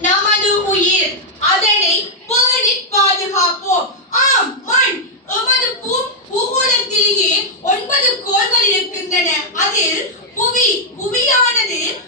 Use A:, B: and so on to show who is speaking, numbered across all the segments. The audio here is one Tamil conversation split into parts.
A: நமது உயிர். அதனை பேணி பாதுகாப்போம். ஆம் மண். எமது பூ பூகோளத்திலேயே ஒன்பது கோள்கள் இருக்கின்றன. அதில் புவி புவியானது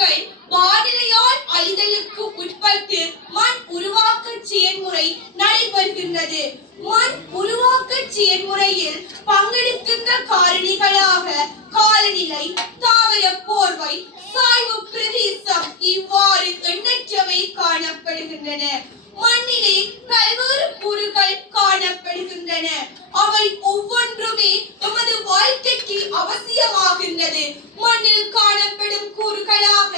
A: தாய்ப்பாறைகள் வானிலையால் அழிதலுக்கு உட்பட்டு மண் உருவாக்க செயல்முறை நடைபெறுகின்றது. மண் உருவாக்க செயல்முறையில் பங்கெடுக்கின்ற காரணிகளாக காலநிலை தாவர போர்வை சாய்வு பிரதேசம் இவ்வாறு எண்ணற்றவை காணப்படுகின்றன. மண்ணிலே பல்வேறு கூறுகள் காணப்படுகின்றன. அவை ஒவ்வொன்றுமே நமது வாழ்க்கைக்கு அவசியமாகின்றது மண்ணில் காணப்படும் கூறுகளாக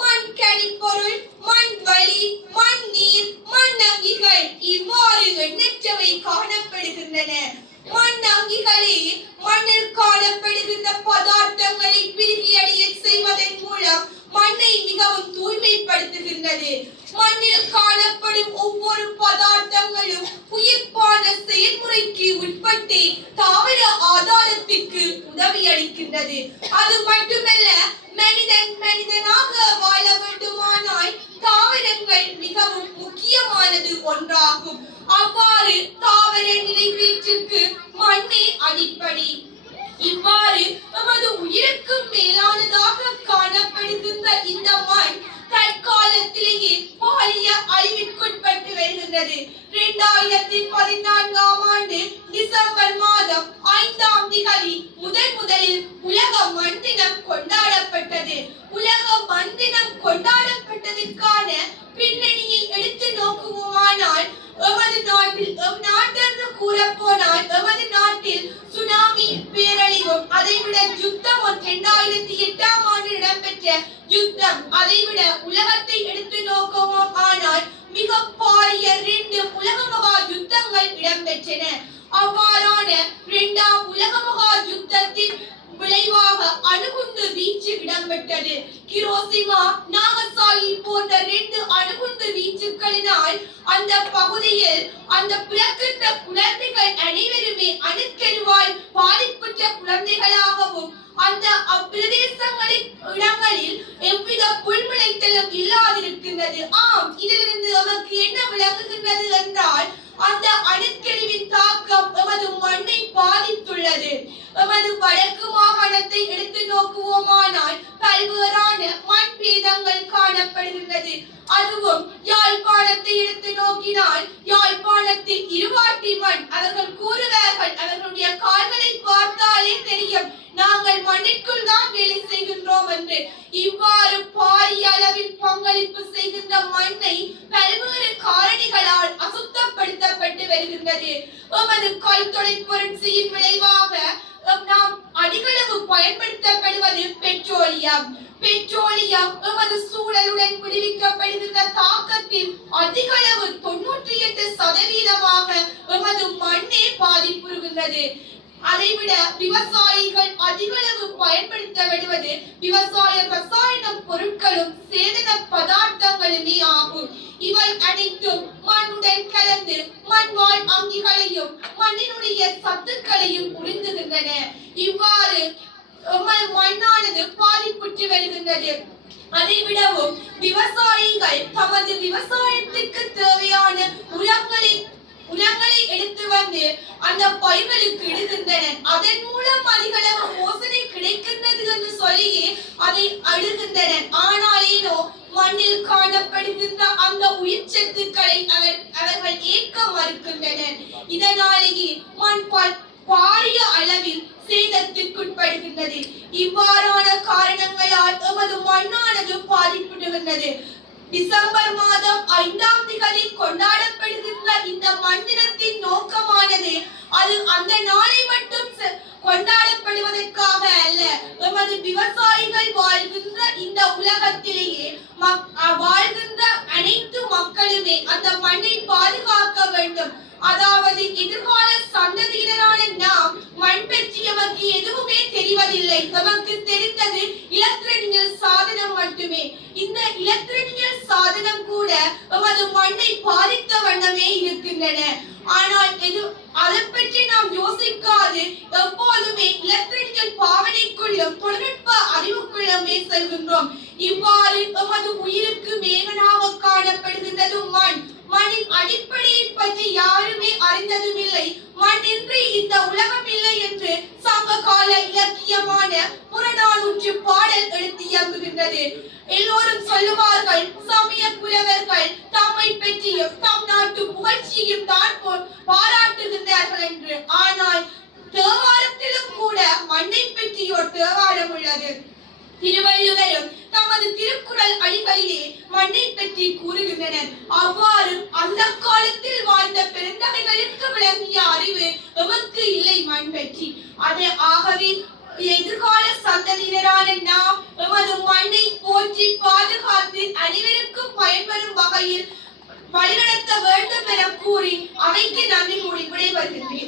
A: மண் கனிப்பொருள் மண் வழி மண் நீர் மண் அங்கிகள் இவ்வாறு எண்ணற்றவை காணப்படுகின்றன மண் அங்கிகளே மண்ணில் காணப்படுகின்ற பதார்த்தங்களை பிரிகியடைய செய்வதன் மூலம் மண்ணை மிகவும் தூய்மைப்படுத்துகின்றது. மண்ணில் காணப்படும் ஒவ்வொரு பதார்த்தங்களும் உயிர்ப்பான செயல்முறைக்கு உட்பட்டு தாவர ஆதாரத்திற்கு உதவி அளிக்கின்றது அது மட்டுமல்ல நிறைவேற்றுக்கு மண்ணே அடிப்படை. இவ்வாறு நமது உயிருக்கு மேலானதாக காணப்படுகின்ற இந்த மண் தற்காலத்திலேயே பாலிய அழிவிற்குட்பட்டு வருகின்றது இரண்டாயிரத்தி பதினான்காம் ஆண்டு டிசம்பர் மாதம் ஐந்தாம் திகதி முதன் முதலில் உலக மண் தினம் கொண்டாடப்பட்டது உலக மண் தினம் கொண்டாடப்பட்டதற்கான பின்னணியை எடுத்து நோக்குவோமானால் எமது நாட்டில் எம் நாட்டென்று கூறப்போனால் எமது நாட்டில் சுனாமி பேரழிவும் அதைவிட யுத்தம் இரண்டாயிரத்தி எட்டாம் ஆண்டு இடம்பெற்ற யுத்தம் அதைவிட உலகத்தை எடுத்து நோக்கவும் ஆனால் மிக பாரிய ரெண்டு உலக மகா யுத்தங்கள் இடம்பெற்றன. அவ்வாறான இரண்டாம் உலக மகா யுத்தத்தின் விளைவாக அணுகுண்டு வீச்சு இடம்பெற்றது. கிரோசிமா நாகசாயி போன்ற ரெண்டு அணுகுண்டு வீச்சுக்களினால் அந்த பகுதியில் அந்த பிறக்கின்ற குழந்தைகள் அனைவருமே அணுக்கருவாய் பாதிப்புற்ற குழந்தைகளாகவும் அந்த அப்பிரதேசங்களின் இடங்களில் எவ்வித புல்முளைத்தலும் இல்லாதிருக்கின்றது. ஆம் இதிலிருந்து நமக்கு என்ன விளங்குகின்றது என்றால் அந்த அணுக்கழிவின் தாக்கம் எமது மண்ணை பாதித்துள்ளது. எமது வடக்கு மாகாணத்தை எடுத்து நோக்குவோமானால் பல்வேறான மண் பேதங்கள் காணப்படுகின்றது. அதுவும் யாழ்ப்பாணத்தை எடுத்து நோக்கினால் யாழ்ப்பாணத்தில் இருவாட்டி மண் அவர்கள் கூறுவார்கள் அவர்களுடைய கால்களை பார்த்தாலே தெரியும் நாங்கள் மண்ணிற்குள் தான் வேலை செய்கின்றோம் என்று இவ்வாறு பாரிய அளவில் பங்களிப்பு செய்கின்ற மண்ணை பல்வேறு காரணிகளால் அசுத்தப்படுத்தப்பட்டு வருகின்றது. எமது கைத்தொழில் புரட்சியின் விளைவாக நாம் அதிகளவு பயன்படுத்தப்படுவது பெட்ரோலியம். பெட்ரோலியம் எமது சூழலுடன் விடுவிக்கப்படுகின்ற தாக்கத்தில் அதிகளவு தொன்னூற்றி எட்டு சதவீதமாக எமது மண்ணே பாதிப்புறுகின்றது. அதைவிட விவசாயிகள் அதிகளவு பயன்படுத்த விடுவது விவசாய ரசாயன பொருட்களும் சேதன பதார்த்தங்களுமே ஆகும். இவை அனைத்தும் மண்ணுடன் கலந்து மண்வாழ் அங்கிகளையும் மண்ணினுடைய சத்துக்களையும் உறிந்துகின்றன இவ்வாறு மண்ணானது பாதிப்புற்று வருகின்றது. அதைவிடவும் விவசாயிகள் தமது விவசாயத்துக்கு தேவையான உரங்களை உரங்களை எடுத்து வந்து அந்த பயிர்களுக்கு இடுகின்றனர் அதன் மூலம் அதிகளவு மோசடி கிடைக்கின்றது என்று சொல்லியே அதை அழுகின்றனர் ஆனாலேனோ மண்ணில் காணப்படுகின்ற உயிர்ச்சத்துக்களை அவர் அவர்கள் ஏற்க மறுக்கின்றனர். இதனாலேயே மண் பாரிய அளவில் சேதத்திற்குட்படுகின்றது. இவ்வாறான காரணங்களால் எமது மண்ணானது பாதிக்கப்படுகின்றது டிசம்பர் மாதம் ஐந்தாம் திகதி கொண்டாடப்படுகின்ற இந்த மண்தினத்தின் நோக்கமானது அது அந்த நாளை மட்டும் செ- கொண்டாடப்படுவதற்காக அல்ல எமது விவசாயிகள் வாழ்கின்ற இந்த உலகத்திலேயே மக்- அ- வாழ்கின்ற அனைத்து மக்களுமே அந்த மண்ணை பாதுகாக்க வேண்டும் அதாவது எதிர்கால சந்ததியினரான நாம் மண் பற்றி எமக்கு எதுவுமே தெரிவதில்லை நமக்கு தெரிந்தது இலத்திரனியல் சாதனம் மட்டுமே. இந்த இலத்திரனியல் சாதனம் கூட எமது மண்ணை பாதித்த வண்ணமே இருக்கின்றன. ஆனால் எது அதை பற்றி நாம் யோசிக்காது. எப்போதுமே இலத்திரனியல் பாவனைக்குள்ளும் தொழில்நுட்ப அறிவுக்குள்ளமே செல்கின்றோம். இவ்வாறு எமது உயிருக்கு மேகனாக காணப்படுகின்றது மண். மண்ணின் அடிப்படையை பற்றி யாருமே அறிந்ததும் இல்லை மண் இன்றி இந்த உலகமே கால இலக்கியமான புறநானூற்று பாடல் எடுத்து இயங்குகின்றது. எல்லோரும் சொல்லுவார்கள் சமய புலவர்கள் தம்மை பற்றியும் தம் நாட்டு புகழ்ச்சியும் தான் போல் பாராட்டுகின்றார்கள் என்று. ஆனால் தேவாரத்திலும் கூட மண்ணை பற்றியோர் தேவாரம் உள்ளது. திருவள்ளுவரும் தமது திருக்குறள் அடிகளிலே மண்ணை பற்றி கூறுகின்றனர். அவ்வாறு அந்த காலத்தில் வாழ்ந்த பெருந்தகைகளுக்கு விளங்கிய அறிவு எவருக்கு இல்லை மண் பற்றி அது ஆகவே எதிர்கால சந்ததியினரான நாம் எமது மண்ணை போற்றி பாதுகாத்து அனைவருக்கும் பயன்பெறும் வகையில் வழிநடத்த வேண்டும் என கூறி அவைக்கு நன்றி முடிவுரை வருகின்றேன்